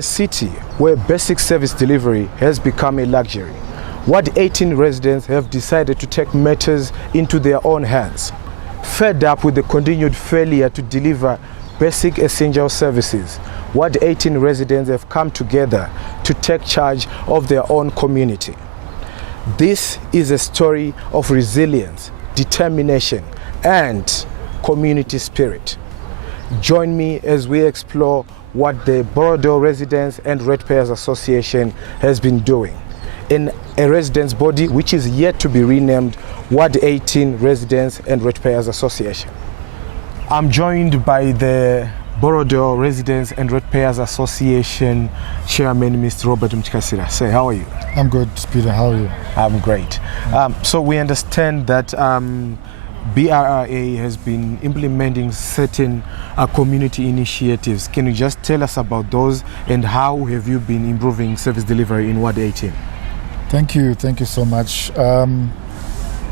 a city where basic service delivery has become a luxury, Ward 18 residents have decided to take matters into their own hands. Fed up with the continued failure to deliver basic essential services, Ward 18 residents have come together to take charge of their own community. This is a story of resilience, determination, and community spirit. Join me as we explore what the Borodale Residents and Ratepayers Association has been doing in a residents' body which is yet to be renamed Ward 18 Residents and Ratepayers Association. I'm joined by the Borodale Residents and Ratepayers Association Chairman, Mr. Robert Mchikasira. Say, how are you? I'm good, Peter. How are you? I'm great. So we understand that BRRA has been implementing certain community initiatives. Can you just tell us about those and how have you been improving service delivery in Ward 18? Thank you so much. The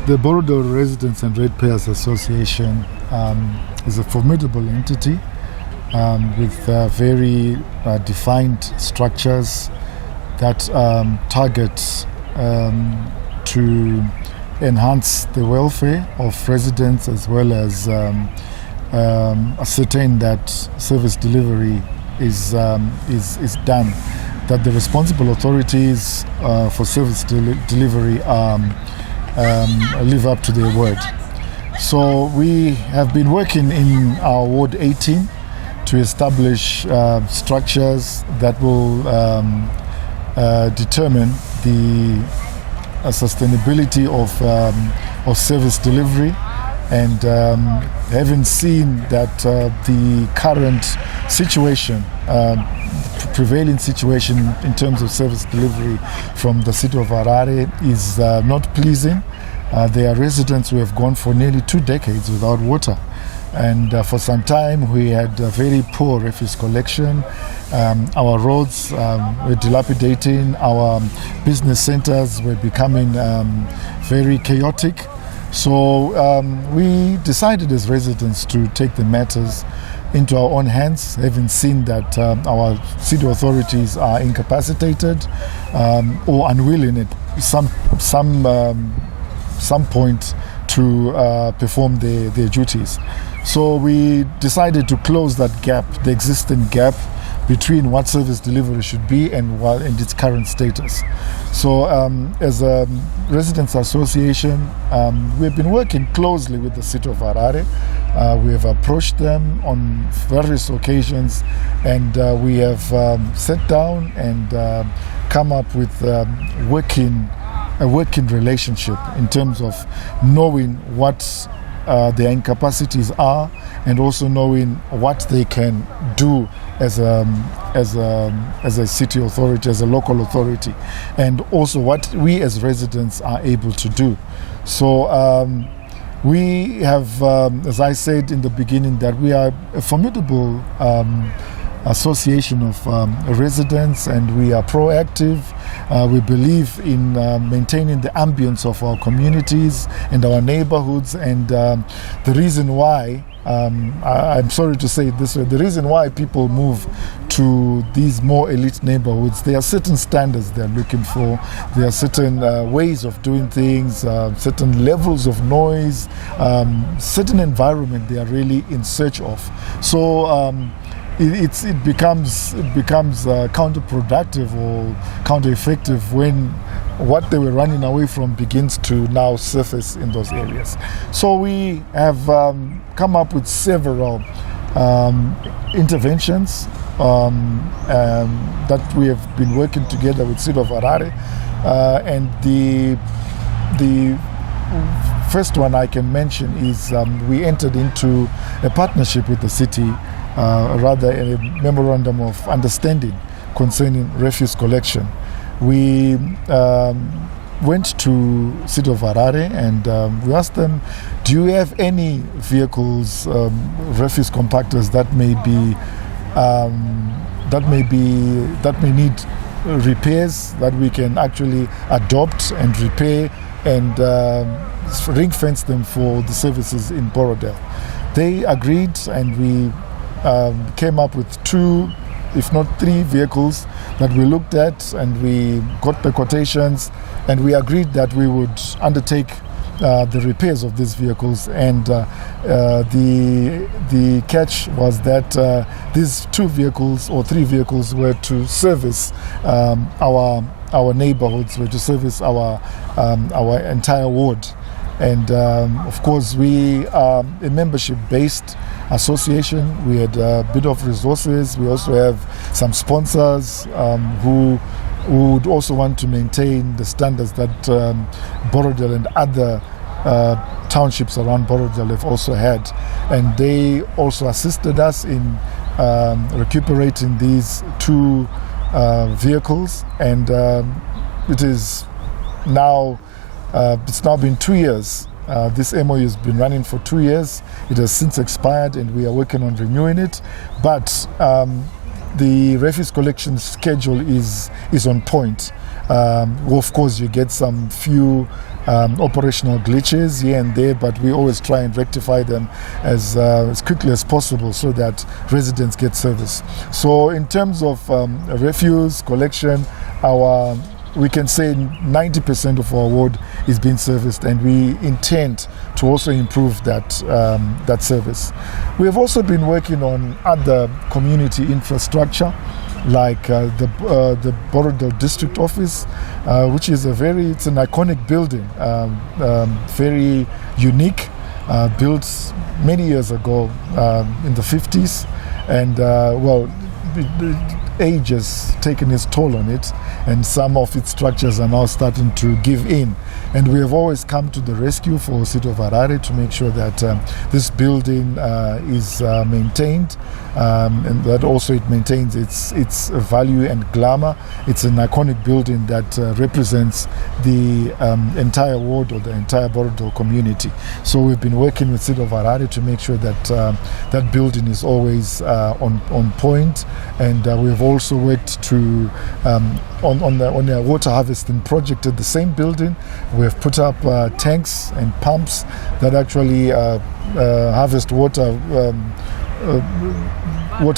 Borodale Residents and Ratepayers Association is a formidable entity with very defined structures that target to enhance the welfare of residents as well as ascertain that service delivery is done, that the responsible authorities for service delivery live up to their word. So we have been working in our Ward 18 to establish structures that will determine the sustainability of service delivery, and having seen that the current situation, prevailing situation in terms of service delivery from the city of Harare is not pleasing. There are residents who have gone for nearly 2 decades without water, and for some time we had very poor refuse collection. Our roads were dilapidating, our business centers were becoming very chaotic. So we decided as residents to take the matters into our own hands, having seen that our city authorities are incapacitated or unwilling at some point to perform their duties. So we decided to close that gap, the existing gap between what service delivery should be and its current status. So as a residents association, we've been working closely with the city of Harare. We have approached them on various occasions, and we have sat down and come up with a working relationship in terms of knowing what their incapacities are, and also knowing what they can do as a city authority, as a local authority, and also what we as residents are able to do. So we have, as I said in the beginning, that we are a formidable association of residents, and we are proactive. We believe in maintaining the ambience of our communities and our neighborhoods, and the reason why, I'm sorry to say it this way, the reason why people move to these more elite neighborhoods, there are certain standards they're looking for, there are certain ways of doing things, certain levels of noise, certain environment they are really in search of. So it becomes counterproductive or counter-effective when what they were running away from begins to now surface in those areas. So we have come up with several interventions that we have been working together with City of Harare, and the first one I can mention is we entered into a partnership with the city, rather a memorandum of understanding concerning refuse collection. We went to City of Harare and we asked them, do you have any vehicles, refuse compactors that may need repairs, that we can actually adopt and repair and ring fence them for the services in Borodale? They agreed, and we came up with 2 if not 3 vehicles that we looked at, and we got the quotations, and we agreed that we would undertake the repairs of these vehicles. And the catch was that these 2 vehicles or 3 vehicles were to service our neighborhoods, were to service our entire ward. And of course, we are a membership-based association. We had a bit of resources. We also have some sponsors who would also want to maintain the standards that Borodale and other townships around Borodale have also had. And they also assisted us in recuperating these 2 vehicles. And it is now it's now been 2 years. This MOU has been running for 2 years. It has since expired, and we are working on renewing it. But the refuse collection schedule is on point. Of course, you get some few operational glitches here and there, but we always try and rectify them as quickly as possible so that residents get service. So in terms of refuse collection, we can say 90% of our ward is being serviced, and we intend to also improve that service. We have also been working on other community infrastructure, like the Borodale District Office, which is it's an iconic building, very unique, built many years ago in the 50s, and age has taken its toll on it, and some of its structures are now starting to give in. And we have always come to the rescue for City of Harare to make sure that this building is maintained, and that also it maintains its value and glamour. It's an iconic building that represents the entire ward or the entire Borodale community. So we've been working with City of Harare to make sure that that building is always on point, and we've also worked to on a water harvesting project at the same building. We have put up tanks and pumps that actually harvest water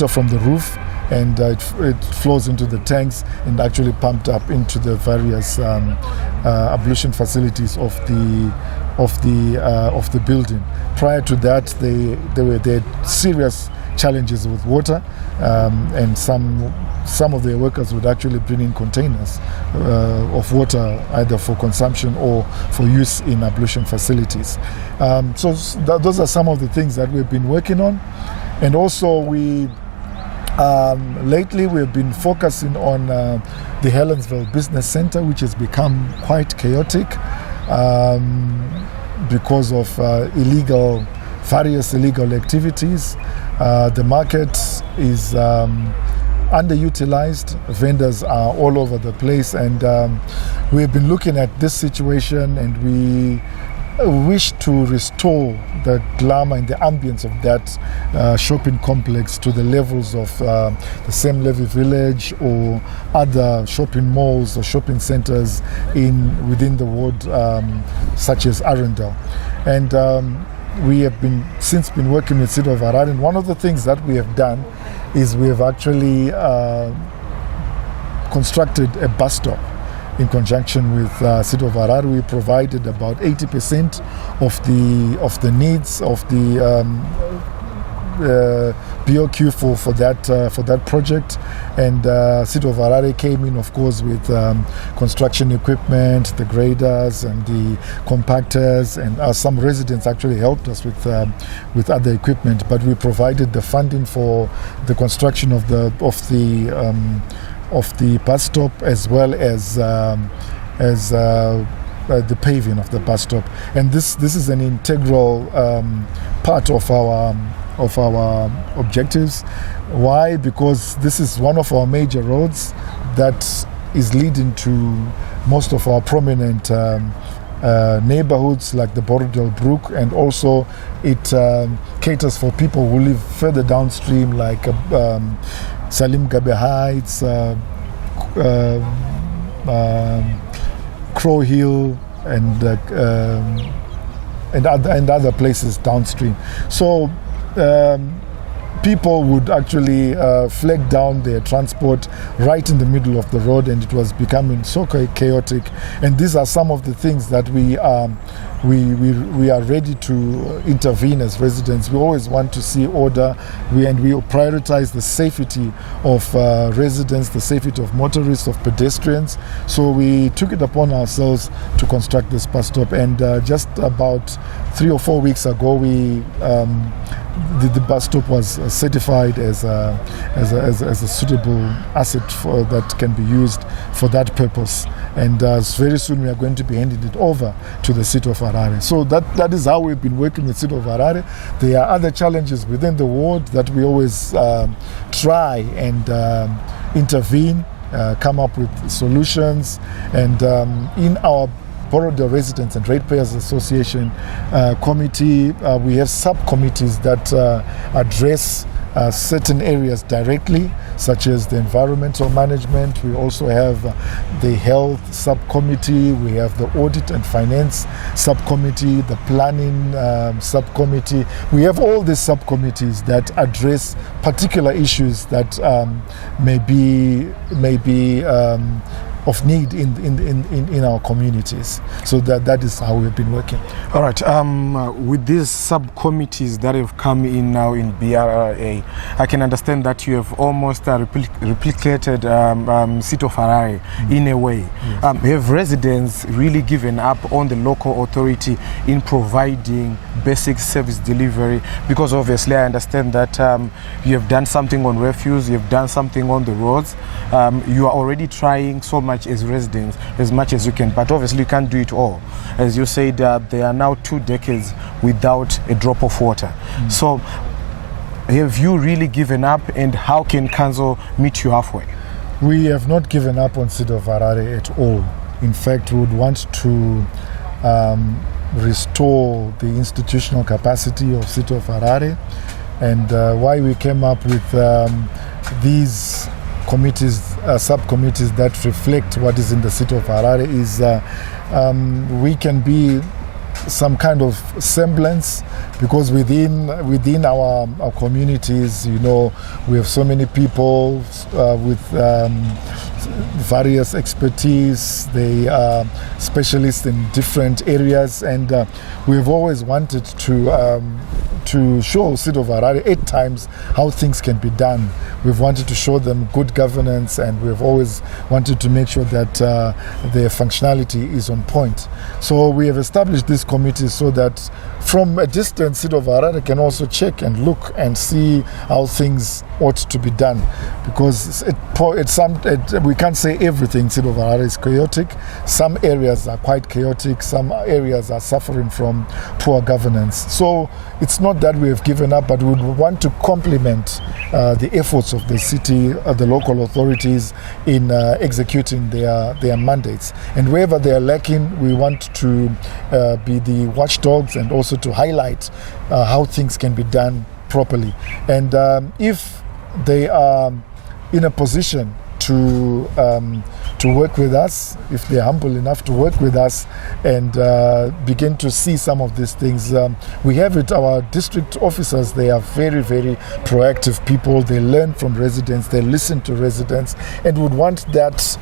from the roof, and it flows into the tanks and actually pumped up into the various ablution facilities of the building. Prior to that, they had serious challenges with water, and some of their workers would actually bring in containers of water either for consumption or for use in ablution facilities. So those are some of the things that we've been working on. And also lately we've been focusing on the Helensville Business Center, which has become quite chaotic because of various illegal activities. The market is underutilized. Vendors are all over the place, and we've been looking at this situation, and we wish to restore the glamour and the ambience of that shopping complex to the levels of the Same Levy Village or other shopping malls or shopping centers within the ward, such as Arundel. And we have since been working with City of Harare, and one of the things that we have done is we have actually constructed a bus stop in conjunction with City of Harare. We provided about 80% of the needs of the BOQ for that project, and City of Harare came in, of course, with construction equipment, the graders and the compactors, and some residents actually helped us with other equipment. But we provided the funding for the construction of the bus stop, as well as the paving of the bus stop. And this is an integral part of our objectives. Why? Because this is one of our major roads that is leading to most of our prominent neighborhoods like the Borodale Brook, and also it caters for people who live further downstream, like Salim Gabe Heights, Crow Hill, and other places downstream. So people would actually flag down their transport right in the middle of the road, and it was becoming so chaotic. And these are some of the things that we are ready to intervene as residents. We always want to see order, and we prioritize the safety of residents, the safety of motorists, of pedestrians. So we took it upon ourselves to construct this bus stop, and just about 3 or 4 weeks ago, the bus stop was certified as a suitable asset that can be used for that purpose. And very soon we are going to be handing it over to the city of Harare. So that is how we've been working with the city of Harare. There are other challenges within the ward that we always try and intervene, come up with solutions. And in our Borodo Residents and Ratepayers Association committee, we have subcommittees that address certain areas directly, such as the environmental management. We also have the health subcommittee, we have the audit and finance subcommittee, the planning subcommittee. We have all these subcommittees that address particular issues that may be of need in our communities. So that is how we've been working. All right. With these subcommittees that have come in now in BRA, I can understand that you have almost replicated City of Harare in a way. Yes. Have residents really given up on the local authority in providing basic service delivery? Because obviously I understand that you have done something on refuse, you have done something on the roads. You are already trying so much as residents, as much as you can, but obviously you can't do it all. As you said, there are now 2 decades without a drop of water. So have you really given up, and how can council meet you halfway? We have not given up on City of Harare at all. In fact, we would want to restore the institutional capacity of City of Harare, and why we came up with these committees, subcommittees that reflect what is in the City of Harare is we can be some kind of semblance, because within our communities, you know, we have so many people with various expertise. They are specialists in different areas, and we have always wanted to show City of Harare at times how things can be done. We've wanted to show them good governance, and we've always wanted to make sure that their functionality is on point. So we have established this committee so that from a distance, City of Harare can also check and look and see how things ought to be done, because we can't say everything. City of Harare is chaotic. Some areas are quite chaotic. Some areas are suffering from poor governance. So it's not that we have given up, but we would want to complement the efforts of the city, the local authorities in executing their mandates. And wherever they are lacking, we want to be the watchdogs and also to highlight how things can be done properly. And if they are in a position to work with us, if they're humble enough to work with us and begin to see some of these things. We have it, our district officers, they are very, very proactive people. They learn from residents, they listen to residents, and would want that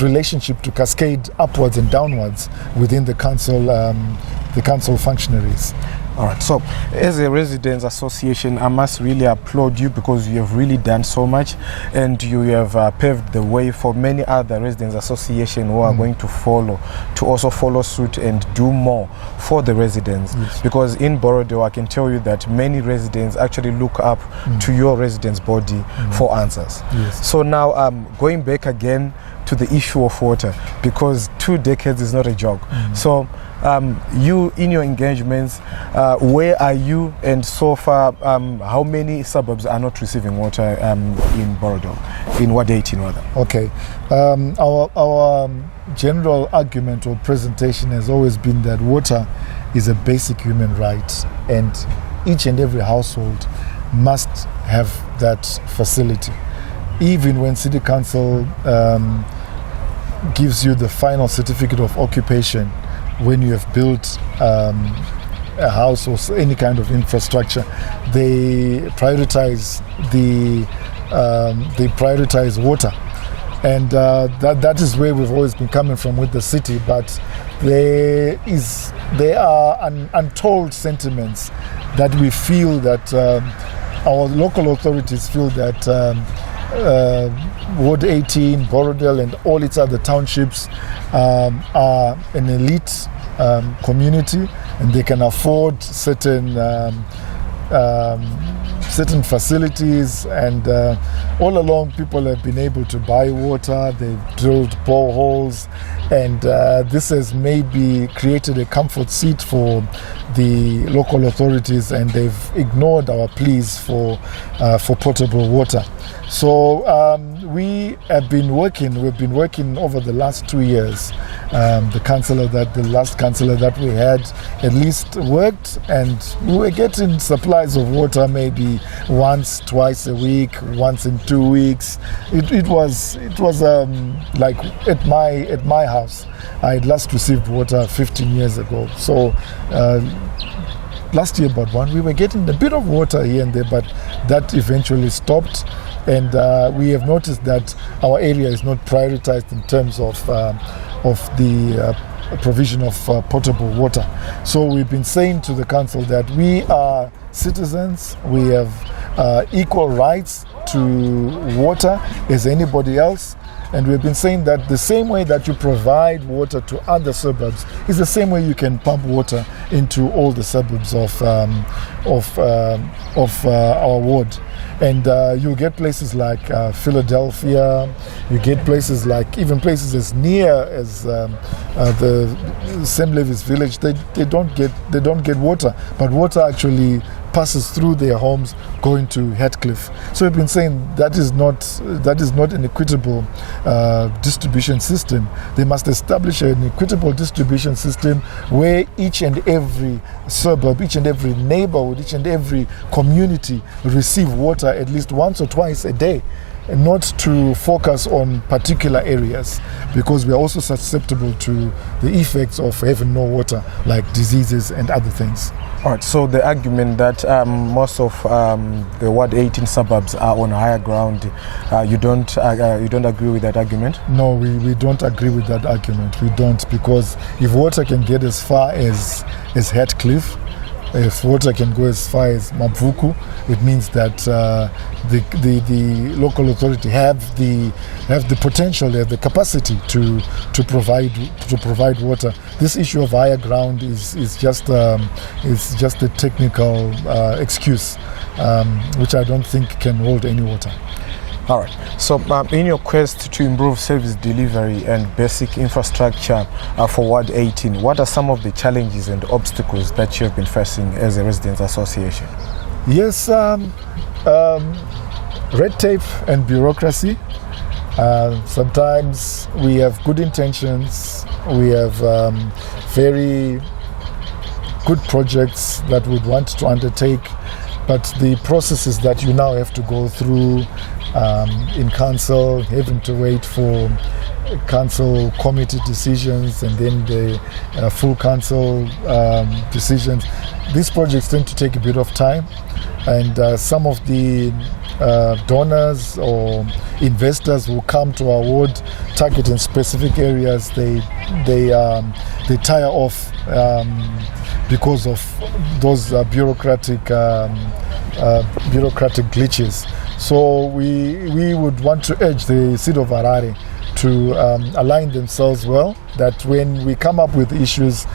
relationship to cascade upwards and downwards within the council functionaries. All right, so as a residents association, I must really applaud you, because you have really done so much, and you have paved the way for many other residents associations who are going to also follow suit and do more for the residents. Yes. Because in Borodo, I can tell you that many residents actually look up to your residents' body for answers. Yes. So now going back again to the issue of water, because 2 decades is not a joke. So you, in your engagements, where are you, and so far, how many suburbs are not receiving water in Borodo, in Ward 18 rather? Okay. Our general argument or presentation has always been that water is a basic human right, and each and every household must have that facility. Even when City Council gives you the final certificate of occupation, when you have built a house or any kind of infrastructure, they prioritize water, and that is where we've always been coming from with the city. But there are untold sentiments that we feel that our local authorities feel that Ward 18, Borodale, and all its other townships are an elite community, and they can afford certain facilities, and all along people have been able to buy water. They've drilled boreholes, and this has maybe created a comfort seat for the local authorities, and they've ignored our pleas for potable water. So we've been working over the last 2 years. The last councillor that we had at least worked, and we were getting supplies of water maybe once, twice a week, once in 2 weeks. It was like at my house. I had last received water 15 years ago. So last year about one, we were getting a bit of water here and there, but that eventually stopped. And we have noticed that our area is not prioritized in terms of the provision of potable water. So we've been saying to the council that we are citizens, we have equal rights to water as anybody else. And we've been saying that the same way that you provide water to other suburbs is the same way you can pump water into all the suburbs of our ward. And you'll get places like Philadelphia, you get places like even places as near as the St. Levis village. They don't get water, but water actually passes through their homes going to Heathcliff. So we've been saying that is not an equitable distribution system. They must establish an equitable distribution system where each and every suburb, each and every neighborhood, each and every community receive water at least once or twice a day, and not to focus on particular areas, because we are also susceptible to the effects of having no water, like diseases and other things. All right, so the argument that most of the Ward 18 suburbs are on higher ground, you don't agree with that argument? No, we don't agree with that argument. We don't, because if water can get as far as Heathcliff, if water can go as far as Mabvuku, it means that the local authority have the potential, they have the capacity to provide water. This issue of higher ground is just a technical excuse, which I don't think can hold any water. All right. So in your quest to improve service delivery and basic infrastructure for Ward 18, what are some of the challenges and obstacles that you have been facing as a residents association? Yes, red tape and bureaucracy. Sometimes we have good intentions, we have very good projects that we want to undertake, but the processes that you now have to go through in council, having to wait for council committee decisions and then the full council decisions. These projects tend to take a bit of time, and some of the donors or investors who come to our ward targeting specific areas, they tire off because of those bureaucratic glitches. So we would want to urge the city of Harare to align themselves well, that when we come up with issues,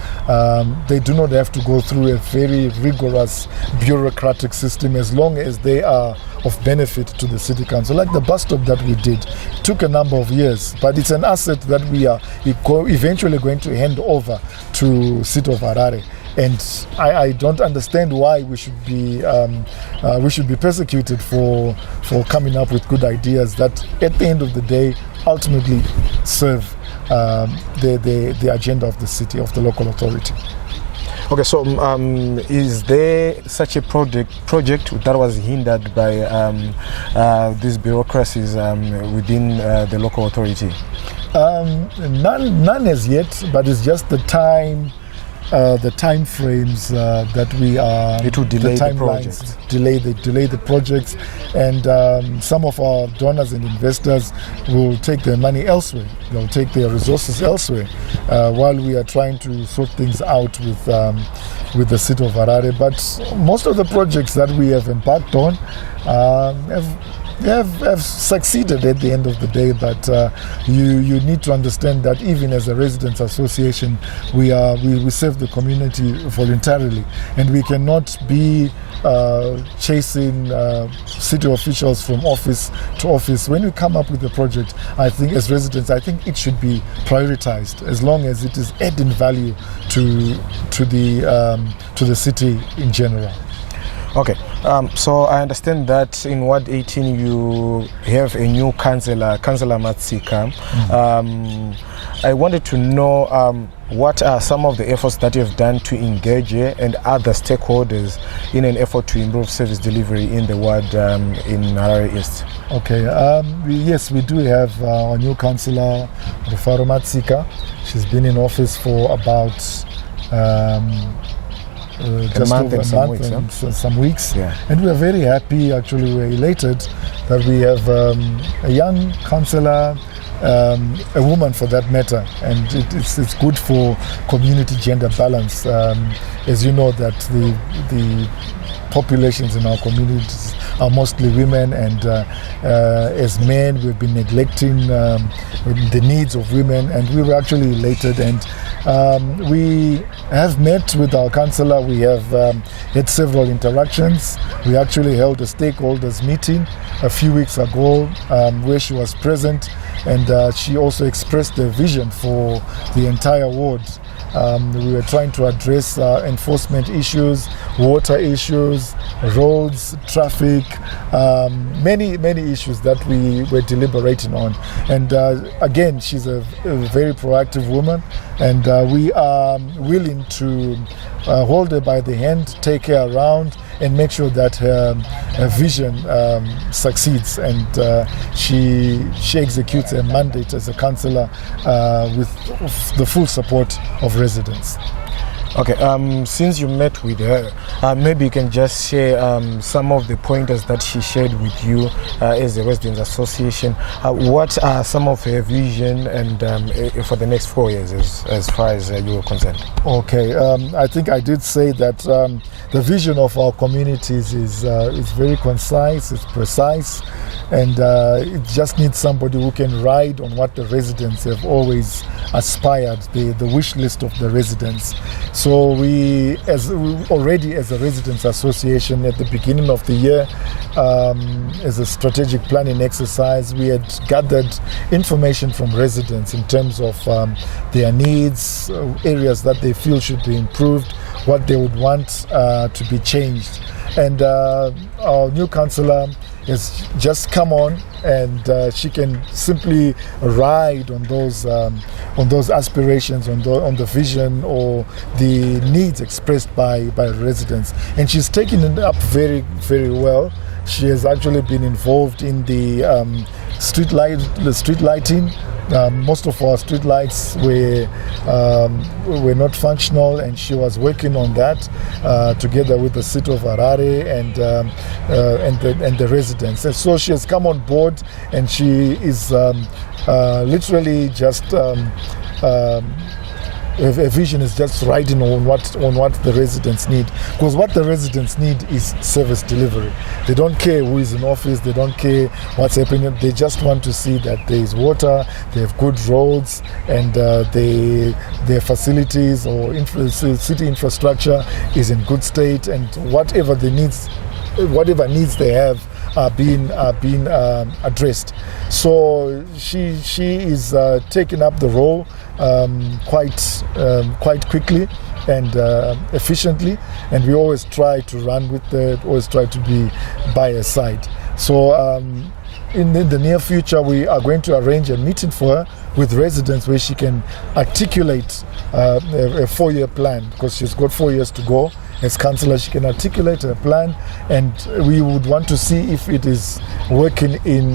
they do not have to go through a very rigorous bureaucratic system, as long as they are of benefit to the city council. Like the bus stop that we did, it took a number of years, but it's an asset that we are eventually going to hand over to city of Harare. And I don't understand why we should be persecuted for coming up with good ideas that at the end of the day ultimately serve the agenda of the city, of the local authority. Okay, so is there such a project that was hindered by these bureaucracies within the local authority? None as yet, but it's just the time the time frames that we are, it will delay the the timelines, project. delay the projects, and some of our donors and investors will take their money elsewhere. They'll take their resources elsewhere while we are trying to sort things out with the city of Harare. But most of the projects that we have embarked on have succeeded at the end of the day, but you need to understand that even as a residents association, we serve the community voluntarily, and we cannot be chasing city officials from office to office. When we come up with a project, I think as residents, I think it should be prioritized as long as it is adding value to the city in general. Okay, so I understand that in Ward 18 you have a new councillor, Councillor Matsika. I wanted to know what are some of the efforts that you have done to engage and other stakeholders in an effort to improve service delivery in the ward in Harare East. Okay, yes, we do have a new councillor, Rufaro Matsika. She's been in office for about just month over and a some month weeks, and some weeks. Yeah. And we are very happy, actually we're elated that we have a young councillor, a woman for that matter, and it's good for community gender balance. As you know that the populations in our communities are mostly women, and as men we've been neglecting the needs of women, and we were actually elated, and we have met with our councillor. We have had several interactions. We actually held a stakeholders meeting a few weeks ago where she was present, and she also expressed a vision for the entire ward. We were trying to address enforcement issues, water issues, roads, traffic, many issues that we were deliberating on. And again, she's a very proactive woman, and we are willing to hold her by the hand, take her around, and make sure that her vision succeeds, and she executes her mandate as a councillor with the full support of residents. Okay, since you met with her, maybe you can just share some of the pointers that she shared with you as a residents association. What are some of her vision and for the next 4 years as far as you are concerned? Okay, I think I did say that the vision of our communities is very concise, it's precise, and it just needs somebody who can ride on what the residents have always aspired, the wish list of the residents. So we already as a residents association at the beginning of the year, as a strategic planning exercise, we had gathered information from residents in terms of their needs, areas that they feel should be improved, what they would want to be changed. And our new councillor has just come on, and she can simply ride on those aspirations, on the vision or the needs expressed by residents. And she's taken it up very, very well. She has actually been involved in the street lighting. Most of our street lights were not functional, and she was working on that together with the city of Harare and the residents. And so she has come on board, and she is literally just her vision is just riding on what the residents need, because what the residents need is service delivery. They don't care who is in office, they don't care what's happening, they just want to see that there is water, they have good roads, and their facilities or city infrastructure is in good state, and whatever needs they have are being addressed. So she is taking up the role quite quickly and efficiently, and we always try to run with it, always try to be by her side. So in the near future, we are going to arrange a meeting for her with residents where she can articulate a 4-year plan, because she's got 4 years to go. As councillor, she can articulate a plan, and we would want to see if it is working in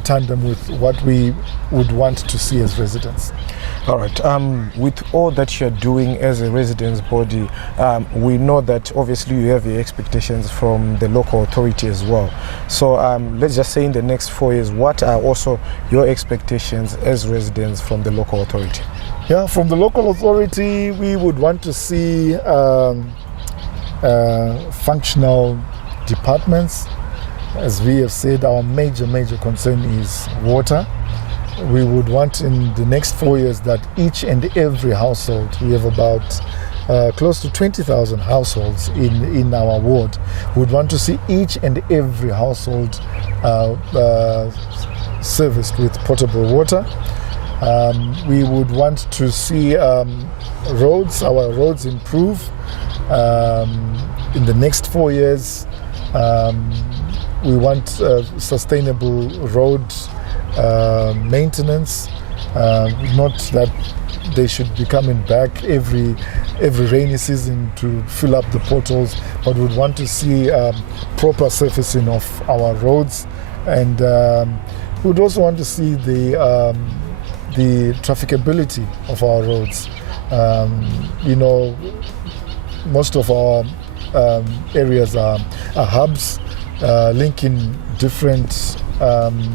tandem with what we would want to see as residents. All right. With all that you're doing as a residents body, we know that obviously you have your expectations from the local authority as well. So let's just say in the next 4 years, what are also your expectations as residents from the local authority? Yeah, from the local authority, we would want to see functional departments. As we have said, our major concern is water. We would want in the next 4 years that each and every household, we have about close to 20,000 households in our ward, would want to see each and every household serviced with potable water. We would want to see our roads improve. In the next 4 years, we want sustainable road maintenance, not that they should be coming back every rainy season to fill up the potholes, but we want to see proper surfacing of our roads, and we would also want to see the trafficability of our roads. Most of our areas are hubs linking different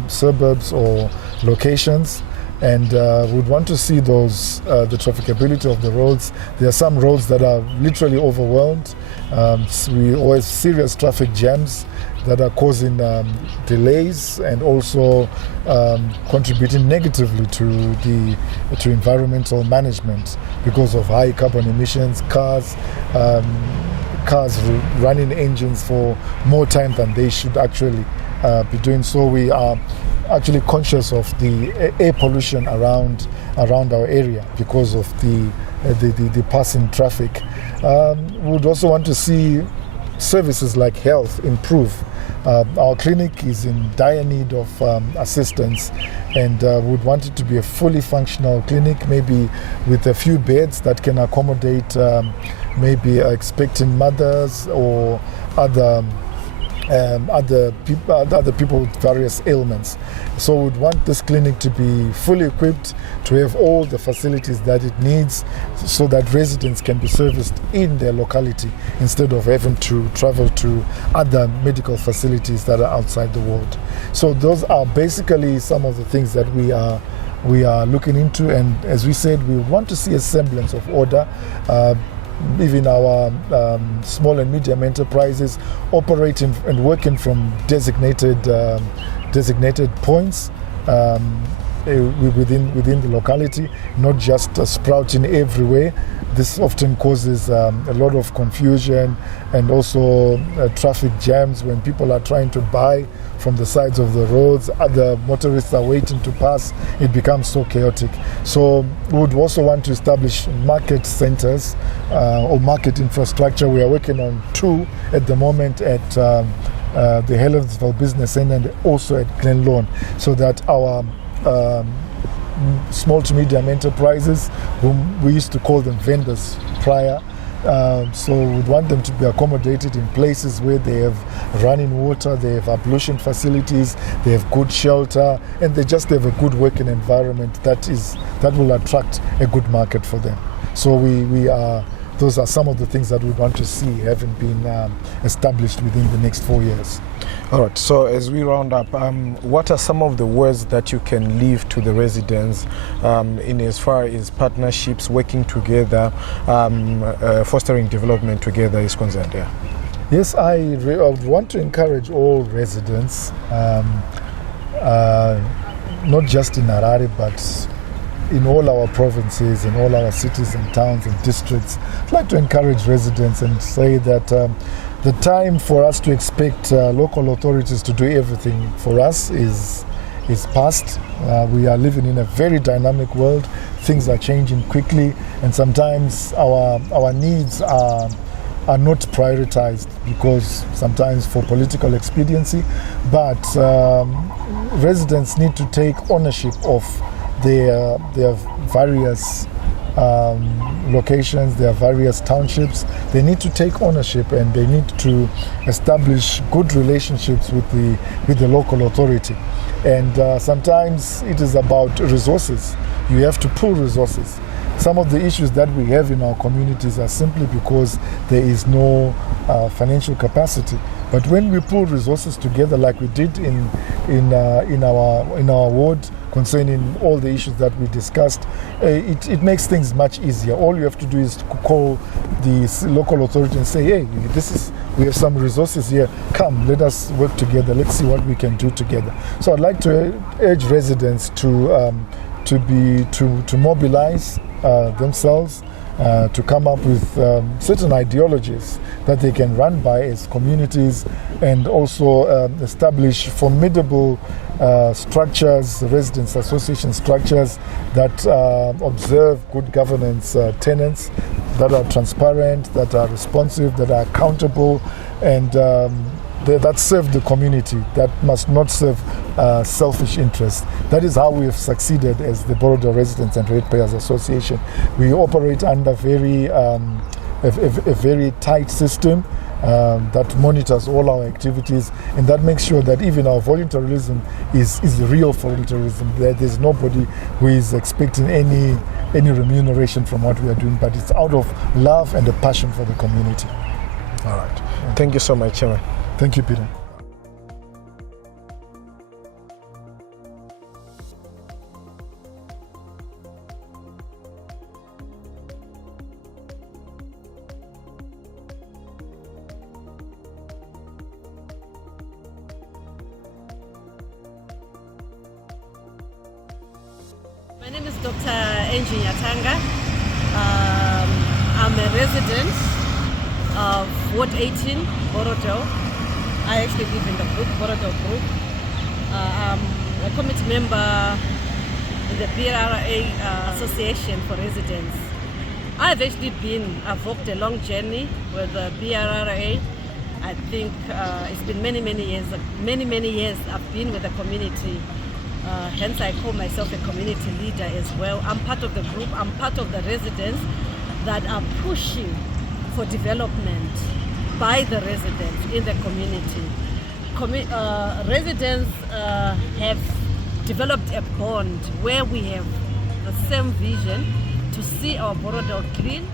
suburbs or locations, and we'd want to see those the trafficability of the roads. There are some roads that are literally overwhelmed. We always serious traffic jams that are causing delays and also contributing negatively to environmental management because of high carbon emissions, cars running engines for more time than they should actually be doing. So we are actually conscious of the air pollution around our area because of the passing traffic. We would also want to see services like health improve. Our clinic is in dire need of assistance, and would want it to be a fully functional clinic, maybe with a few beds that can accommodate maybe expecting mothers or other people with various ailments. So we'd want this clinic to be fully equipped, to have all the facilities that it needs, so that residents can be serviced in their locality instead of having to travel to other medical facilities that are outside the ward. So those are basically some of the things that we are looking into, and as we said, we want to see a semblance of order. Even our small and medium enterprises operating and working from designated points within the locality, not just sprouting everywhere. This often causes a lot of confusion and also traffic jams when people are trying to buy from the sides of the roads. Other motorists are waiting to pass. It becomes so chaotic. So we would also want to establish market centers or market infrastructure. We are working on 2 at the moment at the Helensville Business Center and also at Glen Lawn, so that our small to medium enterprises, whom we used to call them vendors prior, so we'd want them to be accommodated in places where they have running water, they have ablution facilities, they have good shelter, and they just have a good working environment that will attract a good market for them. So those are some of the things that we want to see having been established within the next 4 years. All right, so as we round up, what are some of the words that you can leave to the residents in as far as partnerships, working together, fostering development together is concerned? Yeah. Yes, I would want to encourage all residents, not just in Harare, but in all our provinces, in all our cities and towns and districts. I'd like to encourage residents and say that the time for us to expect local authorities to do everything for us is past. We are living in a very dynamic world. Things are changing quickly, and sometimes our needs are not prioritized because sometimes for political expediency. But residents need to take ownership of their various locations, their various townships. They need to take ownership, and they need to establish good relationships with the local authority. And sometimes it is about resources. you have to pool resources. Some of the issues that we have in our communities are simply because there is no financial capacity. But when we pull resources together, like we did in our ward concerning all the issues that we discussed, it makes things much easier. All you have to do is to call the local authority and say, hey, we have some resources here. Come, let us work together. Let's see what we can do together. So I'd like to urge residents to mobilize themselves, to come up with certain ideologies that they can run by as communities, and also establish formidable structures, residents association structures that observe good governance tenets, that are transparent, that are responsive, that are accountable, and that serve the community, that must not serve selfish interests. That is how we have succeeded as the Borodale Residents and Ratepayers Association. We operate under a very tight system that monitors all our activities, and that makes sure that even our voluntarism is real voluntarism. There's nobody who is expecting any remuneration from what we are doing, but it's out of love and a passion for the community. All right. Thank you so much, Chairman. Thank you, Peter. My name is Dr. Angie Nyatanga. I'm a resident of Ward 18, Borodale. I actually live in the group, Borodale group. I'm a committee member in the BRRA Association for Residents. I've walked a long journey with the BRRA. I think it's been many years I've been with the community. Hence I call myself a community leader as well. I'm part of the group, I'm part of the residents that are pushing for development by the residents in the community. Residents have developed a bond where we have the same vision to see our Borodale clean,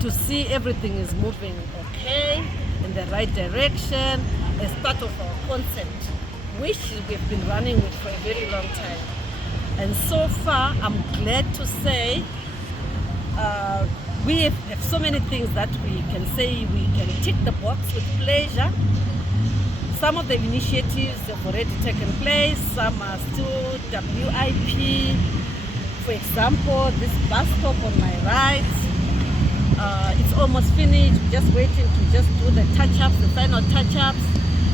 to see everything is moving okay, in the right direction, as part of our concept, which we've been running with for a very long time. And so far, I'm glad to say we have so many things that we can say we can tick the box with pleasure. Some of the initiatives have already taken place, some are still WIP. For example, this bus stop on my right, it's almost finished, just waiting to just do the touch-ups, the final touch-ups.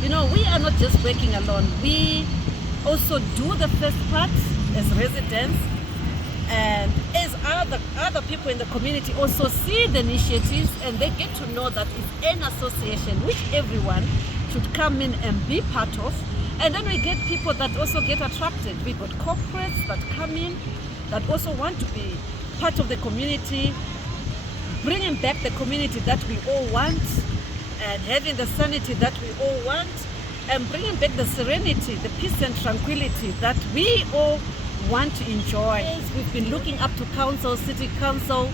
You know, we are not just working alone. We also do the first part as residents, and as other people in the community also see the initiatives, and they get to know that it's an association which everyone should come in and be part of. And then we get people that also get attracted. We got corporates that come in that also want to be part of the community, bringing back the community that we all want, and having the sanity that we all want, and bringing back the serenity, the peace and tranquility that we all want to enjoy. We've been looking up to council, city council,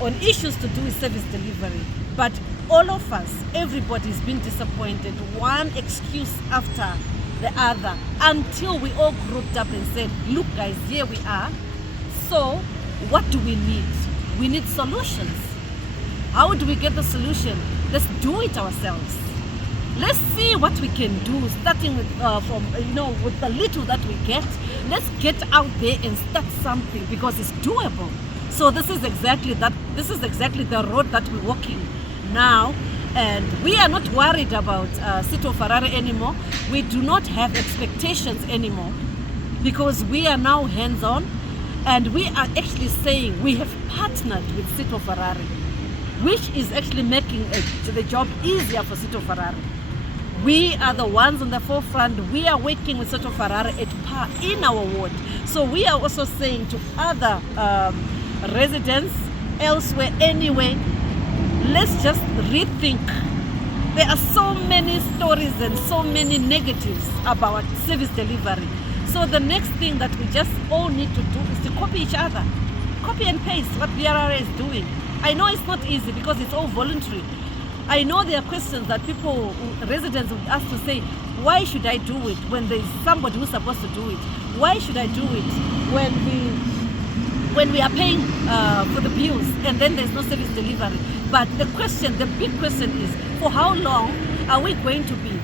on issues to do with service delivery. But all of us, everybody's been disappointed, one excuse after the other, until we all grouped up and said, look guys, here we are. So what do we need? We need solutions. How do we get the solution? Let's do it ourselves. Let's see what we can do, starting with with the little that we get. Let's get out there and start something, because it's doable. So this is exactly that. This is exactly the road that we're walking now, and we are not worried about City of Harare anymore. We do not have expectations anymore, because we are now hands-on, and we are actually saying we have partnered with City of Harare, which is actually making the job easier for City of Harare. We are the ones on the forefront. We are working with City of Harare at par in our ward. So we are also saying to other residents elsewhere anyway, let's just rethink. There are so many stories and so many negatives about service delivery. So the next thing that we just all need to do is to copy each other. Copy and paste what the Harare is doing. I know it's not easy because it's all voluntary. I know there are questions that people, residents would ask to say, why should I do it when there's somebody who's supposed to do it? Why should I do it when we are paying for the bills and then there's no service delivery? But the big question is, for how long are we going to be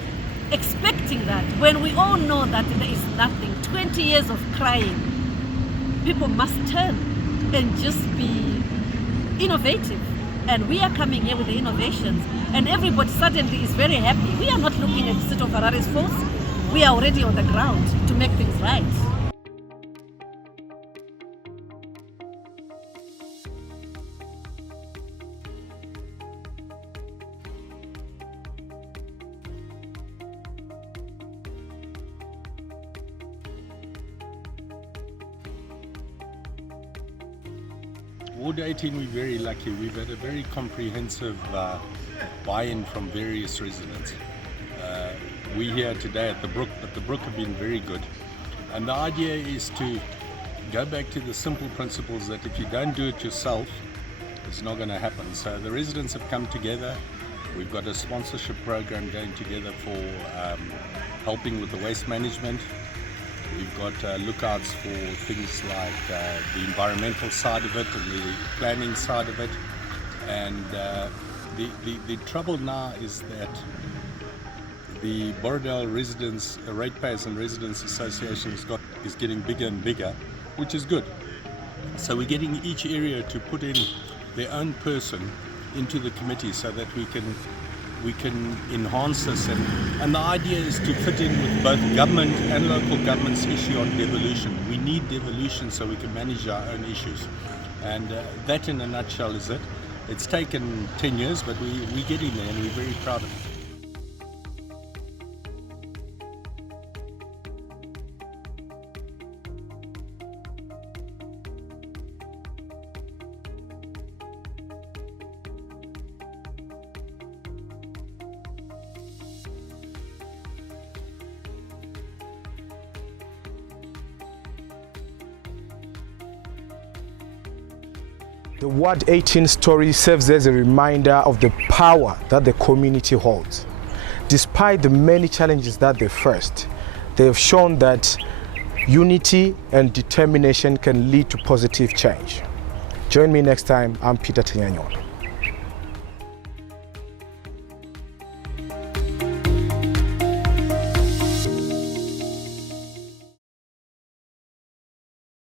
expecting that when we all know that there is nothing? 20 years of crying. People must turn and just be innovative. And we are coming here with the innovations, and everybody suddenly is very happy. We are not looking at the state of Harare's faults. We are already on the ground to make things right. Ward 18, we're very lucky. We've had a very comprehensive buy-in from various residents. We're here today at the Brook, but the Brook have been very good. And the idea is to go back to the simple principles that if you don't do it yourself, it's not going to happen. So the residents have come together. We've got a sponsorship program going together for helping with the waste management. We've got lookouts for things like the environmental side of it and the planning side of it. And the trouble now is that the Borrowdale Residents, Ratepayers and Residents Association is getting bigger and bigger, which is good. So we're getting each area to put in their own person into the committee so that we can enhance this, and the idea is to fit in with both government and local government's issue on devolution. We need devolution so we can manage our own issues, and that in a nutshell is it. It's taken 10 years, but we're getting there and we're very proud of it. The Ward 18 story serves as a reminder of the power that the community holds. Despite the many challenges that they faced, they have shown that unity and determination can lead to positive change. Join me next time. I'm Peter Tinyanyo.